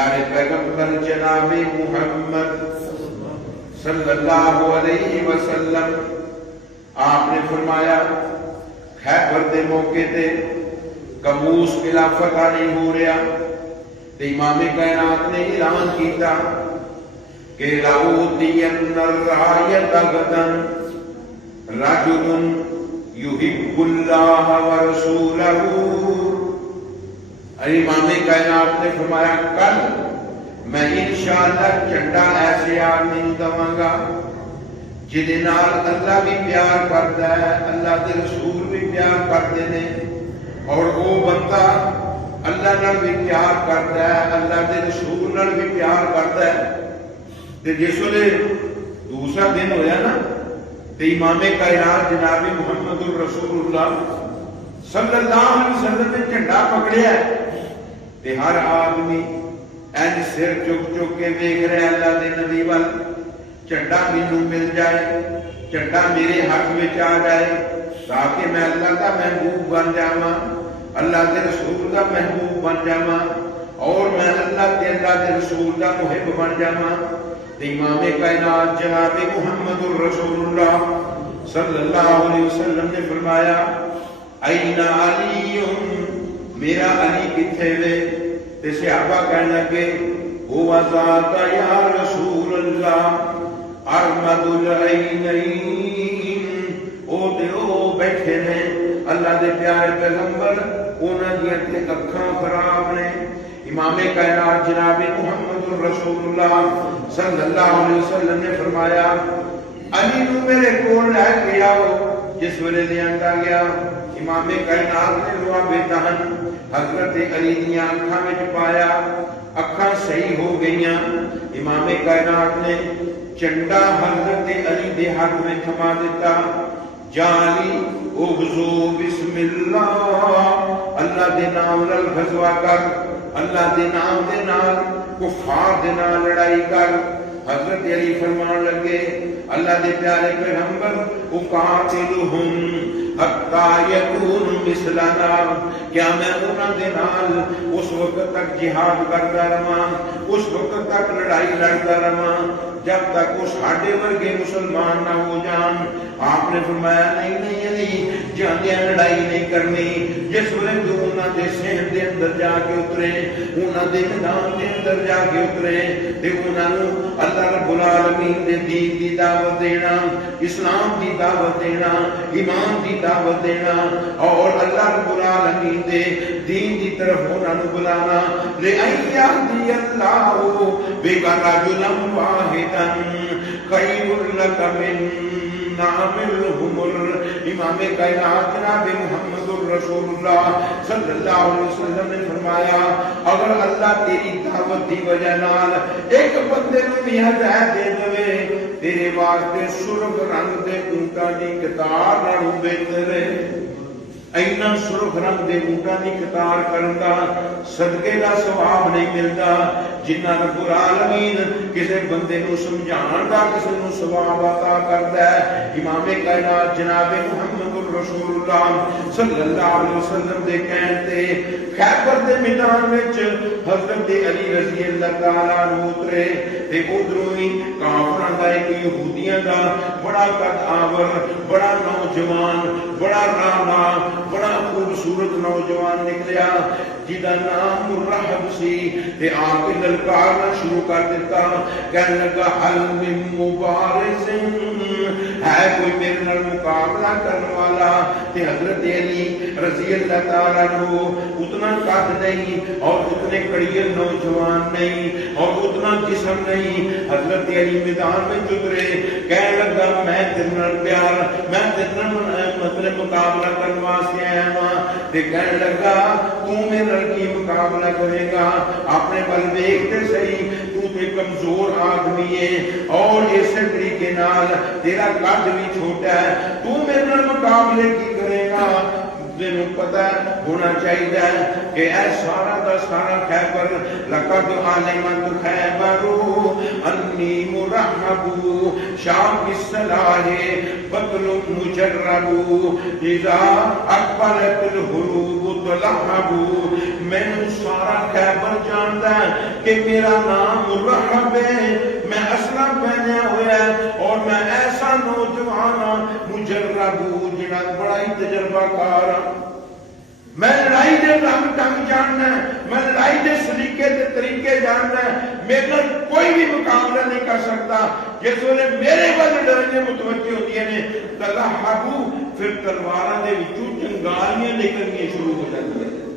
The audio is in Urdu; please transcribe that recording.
پیارے پیغمبر جناب محمد صلی اللہ علیہ وسلم آپ نے فرمایا خیبر دے موقع تے کموس خلافت نہیں ہو رہا تے امام کائنات نے اعلان کیتا کہ لَأُوتِيَنَّ الرَّایَةَ غَدًا رَجُلٌ يُحِبُّ اللَّهَ وَرَسُولَهُ۔ امام کائنات نے فرمایا کل میں انشاءاللہ جھنڈا ایسے آدمی دواں گا جہدے نال اللہ بھی پیار کرتا ہے، اللہ دے رسول بھی پیار کرتے ہیں، اور وہ بندہ اللہ نال بھی پیار کرتا ہے، اللہ دے رسول نال بھی پیار کرتا ہے۔ تے جس ویلے دوسرا دن ہویا نا تے امام کائنات جناب محمد الرسول اللہ صلی اللہ علیہ وسلم نے جھنڈا پکڑیا ہے تے ہر آدمی اینج سر چک چک کے دیکھ رہے اللہ دے نبی وال، جھنڈا مینوں مل جائے، جھنڈا میرے ہاتھ میں آ جائے تاکہ میں اللہ کا محبوب بن جاواں، اللہ کے رسول کا محبوب بن جاواں، اور میں اللہ کے رسول کا محب بن جاواں۔ امام کائنات جناب محمد الرسول اللہ صلی اللہ علیہ وسلم نے فرمایا این علی، میرا علی کتھے وے؟ تے صحابہ کہنے لگے ہوا ذات یا رسول اللہ ارمد العینین، او تے او بیٹھے نے اللہ دے پیارے پیغمبر، انہاں دیاں تے اکھاں خراب نے۔ امام کائنات جناب محمد الرسول اللہ صلی اللہ علیہ وسلم نے فرمایا علی نو میرے کول لے کے آؤ۔ جس ویلے لے آندا گیا امام کائنات نے دعا بےتہن حضرت علی دیاں اکھاں وچ پایا، اکھاں صحیح ہو گئیاں۔ امام کائنات نے چنڈا حضرت علی دے ہاتھ میں تھما دیتا، جا علی اغزو بسم اللہ، اللہ دے نام نال غزوہ کر، اللہ دے نام دے نال کفار دے نال لڑائی کر۔ حضرت علی فرمان لگے اللہ دے پیارے پیغمبر اقاتلہم حتی یکون مثلنا، کیا میں انہاں دے نال اس وقت تک جہاد کرتا رہاں، اس وقت تک لڑائی لڑتا رہاں جب تک وہ ساڈے ورگے مسلمان نہ ہو جان۔ آپ نے فرمایا نہیں نہیں علی، جاندیاں لڑائی نہیں کرنی۔ جس ویلے تو انہاں دے صحن دے اندر جا کے اترے، انہاں دے میدان دے اندر جا کے اترے تے انہاں نو اللہ رب العالمین دے دین دی دعوت دینا، اسلام دی دعوت دینا، ایمان دی دعوت دینا، اور اللہ رب العالمین دے دین دی طرف انہاں نو بلانا۔ لِأَن يَهْدِيَ اللَّهُ بِكَ رَجُلًا وَاحِدًا خَيْرٌ لَكَ مِن نعمل الحمر۔ امام کائنات جناب محمد الرسول اللہ صلی اللہ علیہ وسلم نے فرمایا اگر اللہ تیری دعوت دی وجہ نال ایک بندے نو بھی ہدایت دے دے، تیرے واسطے سرخ رنگ دے اونٹاں دی قطار نالوں بہتر ہے۔ اینا سرخ رنگ دے اونٹاں دی قطار کرن دا صدقے دا ثواب نہیں ملدا جنہ رب العالمین کسے بندے نو سمجھان دا کسے نو ثواب عطا کردا ہے۔ امام کائنات جناب محمد الرسول اللہ صلی اللہ علیہ وسلم دے کہن تے خیبر دے میدان وچ حضرت علی رضی اللہ تعالیٰ عنہ اترے تے ادھروں ہی کافراں دا ایک یہودیاں دا بڑا قد آور، بڑا نوجوان، بڑا رانا، بڑا خوبصورت نوجوان نکلیا جدا نام مرحب سی تے آ کے للکارنا شروع کر دیتا، کہنے لگا حل من مبارز، ہے کوئی میرے نال مقابلہ کرنے والا؟ تے حضرت علی رضی اللہ تعالیٰ عنہ اتنا قد نہیں اور اتنے کڑیے نوجوان نہیں اور اتنا جسم نہیں۔ حضرت علی میدان میں اترے، کہنے لگا میں تیرے نال پیار، میں تیرے نال مطلب مقابلہ کرنے واسطے آیا ہاں۔ تے کہنے لگا تو میرے نال کی مقابلہ کرے گا؟ اپنے بل دیکھتے صحیح، تو تے کمزور آدمی ہے اور اسی طریقے نال تیرا قد بھی چھوٹا ہے، تو میرے نال مقابلے کی کرے گا؟ تینوں پتہ ہونا چاہیے کہ اے سارا دا سارا خیبر لقد علمت خیبر انی مرحب شام کی صلاح بدل مجرب اذا اقبلت الحروب تلحب مینوں سارا خیبر جاندا ہے کہ میرا نام مرحب ہے، میں اسلم پہنیا ہوا ہے اور میں ایسا نوجوان ہاں مجرب ہوں جڑا بڑا ہی تجربہ کار ہاں، میں لڑائی دے رنگ ڈھنگ جاننا ہے، میں لڑائی دے سلیقے دے طریقے جاننا ہے، میرے کوئی بھی مقابلہ نہیں کر سکتا۔ جس ویلے میرے ول لڑائیاں متوجہ ہوندیاں نے تلحقو، پھر تلواراں دے وچوں چنگاریاں نکلنیاں شروع ہو جاندیاں۔